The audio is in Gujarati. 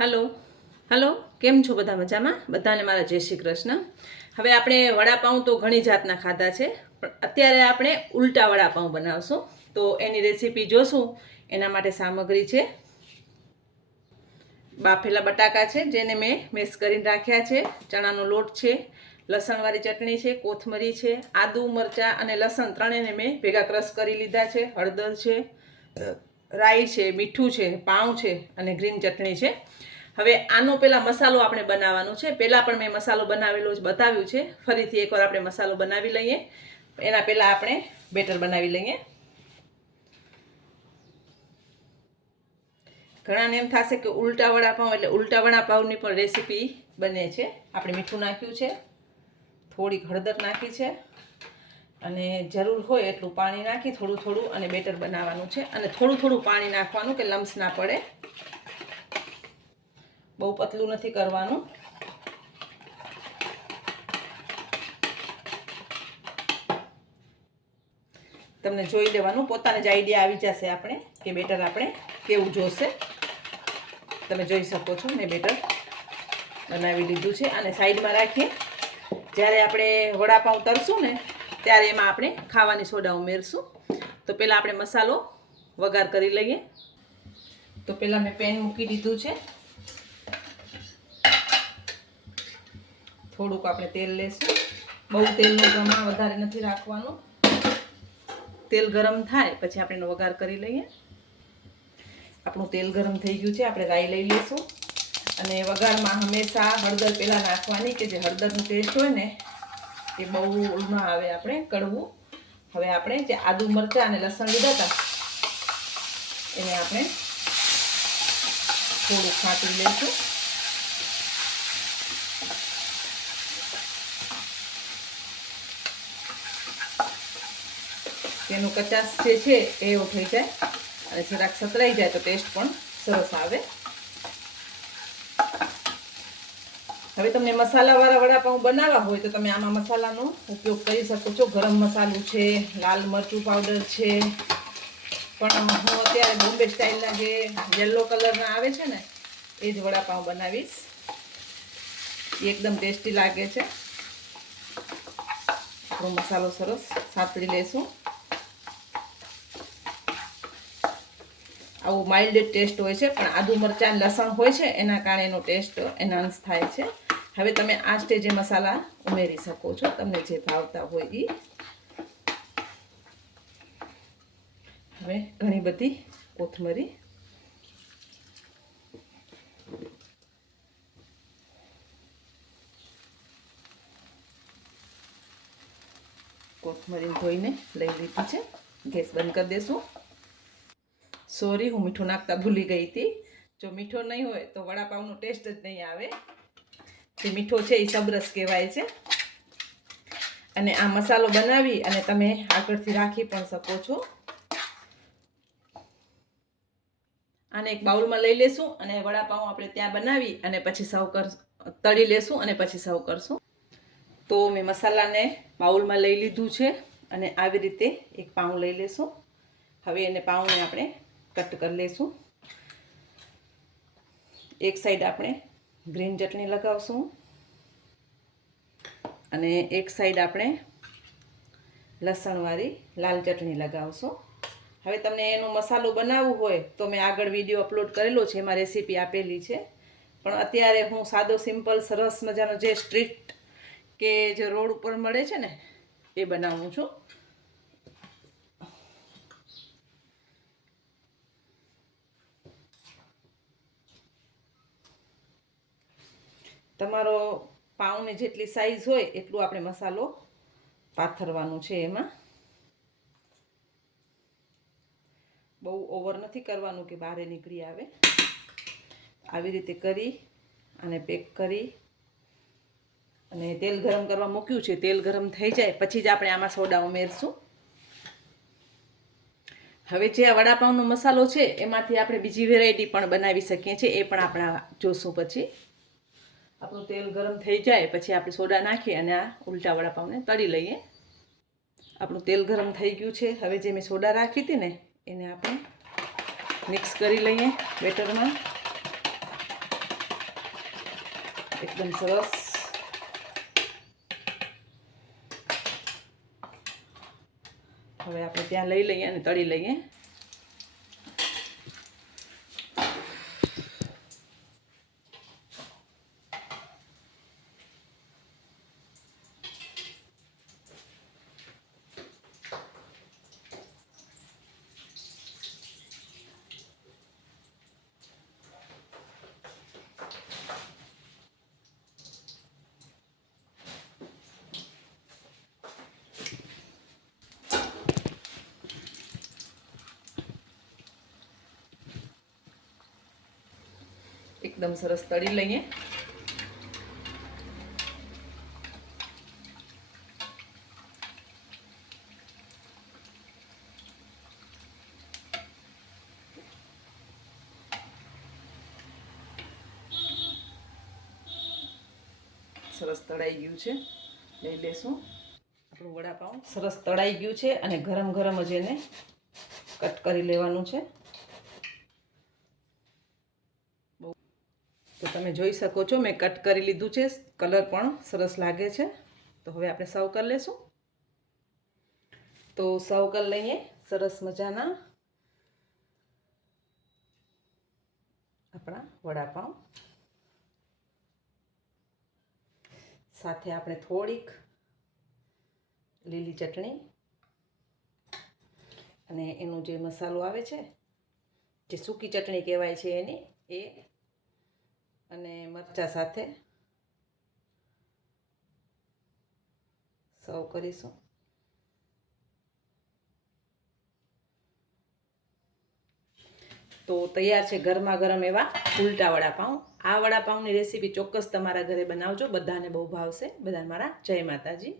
હલો હલો કેમ છો બધા મજામાં? બધાને મારા જય શ્રી કૃષ્ણ. હવે આપણે વડાપાઉં તો ઘણી જાતના ખાધા છે, પણ અત્યારે આપણે ઉલટા વડાપાઉં બનાવશું. તો એની રેસીપી જોશું. એના માટે સામગ્રી છે બાફેલા બટાકા છે, જેને મેં મેશ કરીને રાખ્યા છે, ચણાનો લોટ છે, લસણવાળી ચટણી છે, કોથમરી છે, આદુ મરચાં અને લસણ ત્રણેયને મેં ભેગા ક્રશ કરી લીધા છે, હળદર છે, રાઈ છે, મીઠું છે, પાઉં છે અને ગ્રીન ચટણી છે. હવે આનો પહેલાં મસાલો આપણે બનાવવાનો છે. પહેલાં પણ મેં મસાલો બનાવેલો જ બતાવ્યું છે. ફરીથી એકવાર આપણે મસાલો બનાવી લઈએ. એના પહેલાં આપણે બેટર બનાવી લઈએ. ઘણાને એમ થશે કે ઉલટા વડાપાઉં એટલે ઉલટા વડાપાઉંની પણ રેસીપી બને છે. આપણે મીઠું નાખ્યું છે, થોડીક હળદર નાખી છે અને જરૂર હોય એટલું પાણી નાખી થોડું થોડું અને બેટર બનાવવાનું છે. અને થોડું થોડું પાણી નાખવાનું કે લમ્સ ના પડે. બહુ પતલું નથી કરવાનું. તમને જોઈ લેવાનું, પોતાને જ આઈડિયા આવી જશે આપણે કે બેટર આપણે કેવું જોશે. તમે જોઈ શકો છો મેં બેટર બનાવી લીધું છે. અને સાઈડમાં રાખીએ. જ્યારે આપણે વડાપાઉં તરશું ને ત્યારે એમાં આપણે ખાવાની સોડા ઉમેરશું. તો પહેલાં આપણે મસાલો વઘાર કરી લઈએ. તો પહેલાં મેં પેન મૂકી દીધું છે. થોડુંક આપણે તેલ લેશું. બહુ તેલનું પ્રમાણ વધારે નથી રાખવાનું. તેલ ગરમ થાય પછી આપણે એનો વઘાર કરી લઈએ. આપણું તેલ ગરમ થઈ ગયું છે. આપણે રાઈ લઈ લઈશું. અને વઘારમાં હંમેશા હળદર પહેલાં નાખવાની, કે જે હળદરનું ટેસ્ટ હોય ને એ બહુ ન આવે આપણે કડવું. હવે આપણે જે આદુ મરચાં અને લસણ લીધા હતા એને આપણે થોડું છાંટી લઈશું. તેનું કચાશ જે છે એવો થઈ જાય અને જરાક સતરાઈ જાય તો ટેસ્ટ પણ સરસ આવે. હવે તમને મસાલાવાળા વડાપાઉં બનાવવા હોય તો તમે આમાં મસાલાનો ઉપયોગ કરી શકો છો. ગરમ મસાલો છે, લાલ મરચું પાવડર છે, પણ હું અત્યારે બોમ્બે સ્ટાઇલના જે યલો કલરના આવે છે ને એ જ વડાપાઉં બનાવીશ. એ એકદમ ટેસ્ટી લાગે છે. આપણો મસાલો સરસ સાતળી લેશું. આવું માઇલ્ડ ટેસ્ટ હોય છે, પણ આદુ મરચાં લસણ હોય છે એના કારણે એનો ટેસ્ટ એનહાન્સ થાય છે. હવે તમે આ સ્ટેજે મસાલા ઉમેરી શકો છો, તમને જે ભાવતા હોય એ. હવે ઘણી બધી કોથમરી, કોથમરી ધોઈને લઈ લીધી છે. ગેસ બંધ કરી દેશું. સોરી, હું મીઠું નાખતા ભૂલી ગઈ હતી. જો મીઠો નહીં હોય તો વડાપાઉંનો ટેસ્ટ જ નહીં આવે. જે મીઠો છે એ સબરસ કહેવાય છે. અને આ મસાલો બનાવી અને તમે આગળથી રાખી પણ શકો છો. આને એક બાઉલમાં લઈ લેશું અને વડાપાઉં આપણે ત્યાં બનાવી અને પછી તળી લેશું અને પછી સર્વ કરશું. તો મેં મસાલાને બાઉલમાં લઈ લીધું છે અને આવી રીતે એક પાઉં લઈ લેશું. હવે એને પાઉંને આપણે કટ કરી લેશું. એક સાઈડ આપણે ગ્રીન ચટણી લગાવશું અને એક સાઈડ આપણે લસણવાળી લાલ ચટણી લગાવશું. હવે તમને એનો મસાલો બનાવવો હોય તો મેં આગળ વિડીયો અપલોડ કરેલો છે, એમાં રેસીપી આપેલી છે. પણ અત્યારે હું સાદો સિમ્પલ સરસ મજાનો જે સ્ટ્રીટ કે જે રોડ ઉપર મળે છે ને એ બનાવું છું. તમારો પાઉંની જેટલી સાઈઝ હોય એટલું આપણે મસાલો પાથરવાનું છે. એમાં બહુ ઓવર નથી કરવાનું કે બહાર નીકળી આવે. આવી રીતે કરી અને પેક કરી અને તેલ ગરમ કરવા મૂક્યું છે. તેલ ગરમ થઈ જાય પછી જ આપણે આમાં સોડા ઉમેરશું. હવે જે આ વડાપાઉંનો મસાલો છે એમાંથી આપણે બીજી વેરાયટી પણ બનાવી શકીએ છીએ. એ પણ આપણે જોશું. પછી આપણું તેલ ગરમ થઈ જાય પછી આપણે સોડા નાખી અને આ ઉલટા વડાપાઉંને તળી લઈએ. આપણું તેલ ગરમ થઈ ગયું છે. હવે જે મેં સોડા રાખી હતી ને એને આપણે મિક્સ કરી લઈએ બેટરમાં. એકદમ સરસ. હવે આપણે ત્યાં લઈ લઈએ અને તળી લઈએ. એકદમ સરસ તળી લઈએ. સરસ તળાઈ ગયું છે. લઈ લેશું. આપણું વડાપાઉં સરસ તળાઈ ગયું છે અને ગરમ ગરમ જ એને કટ કરી લેવાનું છે. તો તમે જોઈ શકો છો મેં કટ કરી લીધું છે. કલર પણ સરસ લાગે છે. તો હવે આપણે સર્વ કરી લેશું. તો સર્વ કરી લઈએ. સરસ મજાના આપણા વડાપાઉં. સાથે આપણે થોડીક લીલી ચટણી અને એનો જે મસાલો આવે છે, જે સૂકી ચટણી કહેવાય છે એની, એ અને મરચાં સાથે સર્વ કરીશું. તો તૈયાર છે ગરમા ગરમ એવા ઉલટા વડાપાઉં. આ વડાપાઉંની રેસીપી ચોક્કસ તમારા ઘરે બનાવજો. બધાને બહુ ભાવશે. બધાને મારા જય માતાજી.